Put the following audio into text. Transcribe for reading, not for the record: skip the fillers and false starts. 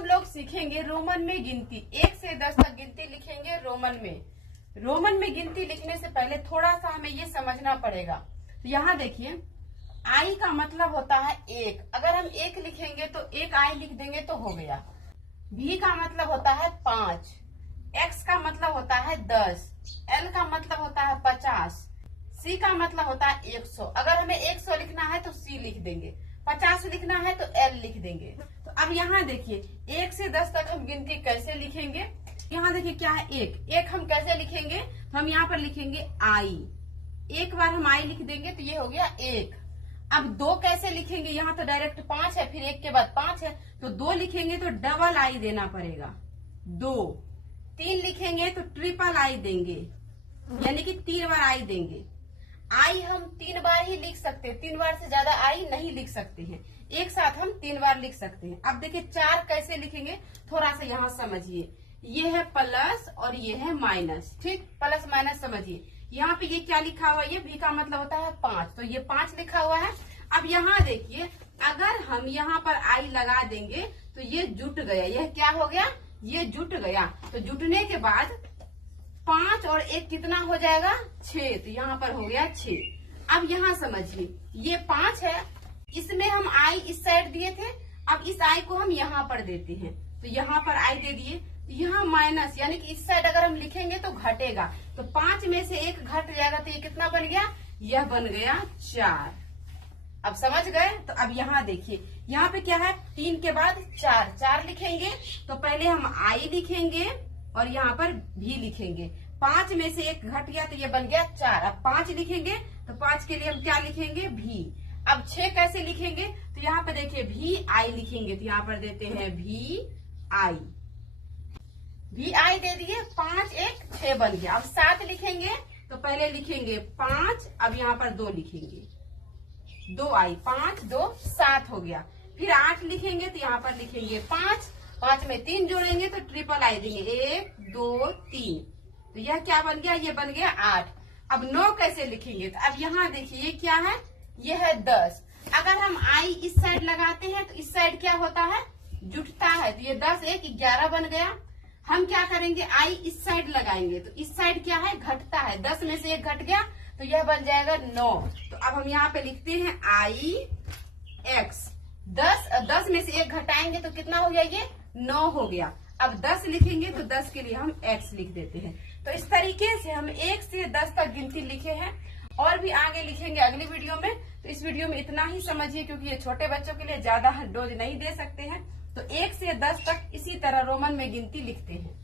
हम लोग सीखेंगे रोमन में गिनती। 1 से 10 तक गिनती लिखेंगे रोमन में। रोमन में गिनती लिखने से पहले थोड़ा सा हमें ये समझना पड़ेगा। तो यहाँ देखिए, आई का मतलब होता है 1। अगर हम 1 लिखेंगे तो 1 आई लिख देंगे तो हो गया। भी का मतलब होता है 5, एक्स का मतलब होता है 10, एल का मतलब होता है 50, सी का मतलब होता है 100। अगर हमें 100 लिखना है तो सी लिख देंगे, 50 लिखना है तो एल लिख देंगे। तो अब यहाँ देखिए 1 से 10 तक हम गिनती कैसे लिखेंगे। यहाँ देखिए क्या है 1 हम कैसे लिखेंगे, तो हम यहाँ पर लिखेंगे आई। एक बार हम आई लिख देंगे तो ये हो गया 1। अब 2 कैसे लिखेंगे, यहाँ तो डायरेक्ट 5 है, फिर 1 के बाद 5 है, तो 2 लिखेंगे तो डबल आई देना पड़ेगा 2। 3 लिखेंगे तो ट्रिपल आई देंगे, यानी कि 3 बार आई देंगे। आई हम 3 बार ही लिख सकते हैं, 3 बार से ज्यादा आई नहीं लिख सकते हैं। एक साथ हम 3 बार लिख सकते हैं। अब देखिए 4 कैसे लिखेंगे, थोड़ा सा यहाँ समझिए। ये है प्लस और ये है माइनस, ठीक, प्लस माइनस समझिए। यहाँ पे ये क्या लिखा हुआ है, ये भी का मतलब होता है 5, तो ये 5 लिखा हुआ है। अब यहाँ देखिए, अगर हम यहाँ पर आई लगा देंगे तो ये जुट गया, यह क्या हो गया, ये जुट गया। तो जुटने के बाद 5 और 1 कितना हो जाएगा, 6, तो यहाँ पर हो गया 6। अब यहाँ समझिए, ये 5 है, इसमें हम आई इस साइड दिए थे, अब इस आई को हम यहाँ पर देते हैं, तो यहाँ पर आई दे दिए, यहाँ माइनस, यानी कि इस साइड अगर हम लिखेंगे तो घटेगा, तो 5 में से 1 घट जाएगा, तो ये कितना बन गया, यह बन गया 4। अब समझ गए। तो अब यहाँ देखिए, यहाँ पे क्या है, 3 के बाद 4 लिखेंगे, तो पहले हम आई लिखेंगे और यहाँ पर भी लिखेंगे। 5 में से 1 घट गया तो ये बन गया 4। अब 5 लिखेंगे तो 5 के लिए हम क्या लिखेंगे, भी। अब 6 कैसे लिखेंगे, तो यहाँ पर देखिए भी आई लिखेंगे, तो यहाँ पर देते हैं भी आई दे दिए, 5 1 6 बन गया। अब 7 लिखेंगे तो पहले लिखेंगे 5, अब यहाँ पर 2 लिखेंगे, 2 आई, 5 2 7 हो गया। फिर 8 लिखेंगे तो यहाँ पर लिखेंगे 5 में 3 जोड़ेंगे तो ट्रिपल आई देंगे, 1 2 3, तो यह क्या बन गया, ये बन गया 8। अब 9 कैसे लिखेंगे, तो अब यहाँ देखिए ये क्या है, ये है 10। अगर हम आई इस साइड लगाते हैं तो इस साइड क्या होता है, जुटता है, तो ये 10 1 11 बन गया। हम क्या करेंगे, आई इस साइड लगाएंगे तो इस साइड क्या है, घटता है, 10 में से 1 घट गया तो यह बन जाएगा 9। तो अब हम यहाँ पे लिखते हैं आई एक्स। 10 में से 1 घटाएंगे तो कितना हो गया, ये 9 हो गया। अब 10 लिखेंगे तो 10 के लिए हम x लिख देते हैं। तो इस तरीके से हम 1 से 10 तक गिनती लिखे हैं, और भी आगे लिखेंगे अगली वीडियो में। तो इस वीडियो में इतना ही समझिए, क्योंकि ये छोटे बच्चों के लिए ज्यादा डोज नहीं दे सकते हैं। तो 1 से 10 तक इसी तरह रोमन में गिनती लिखते हैं।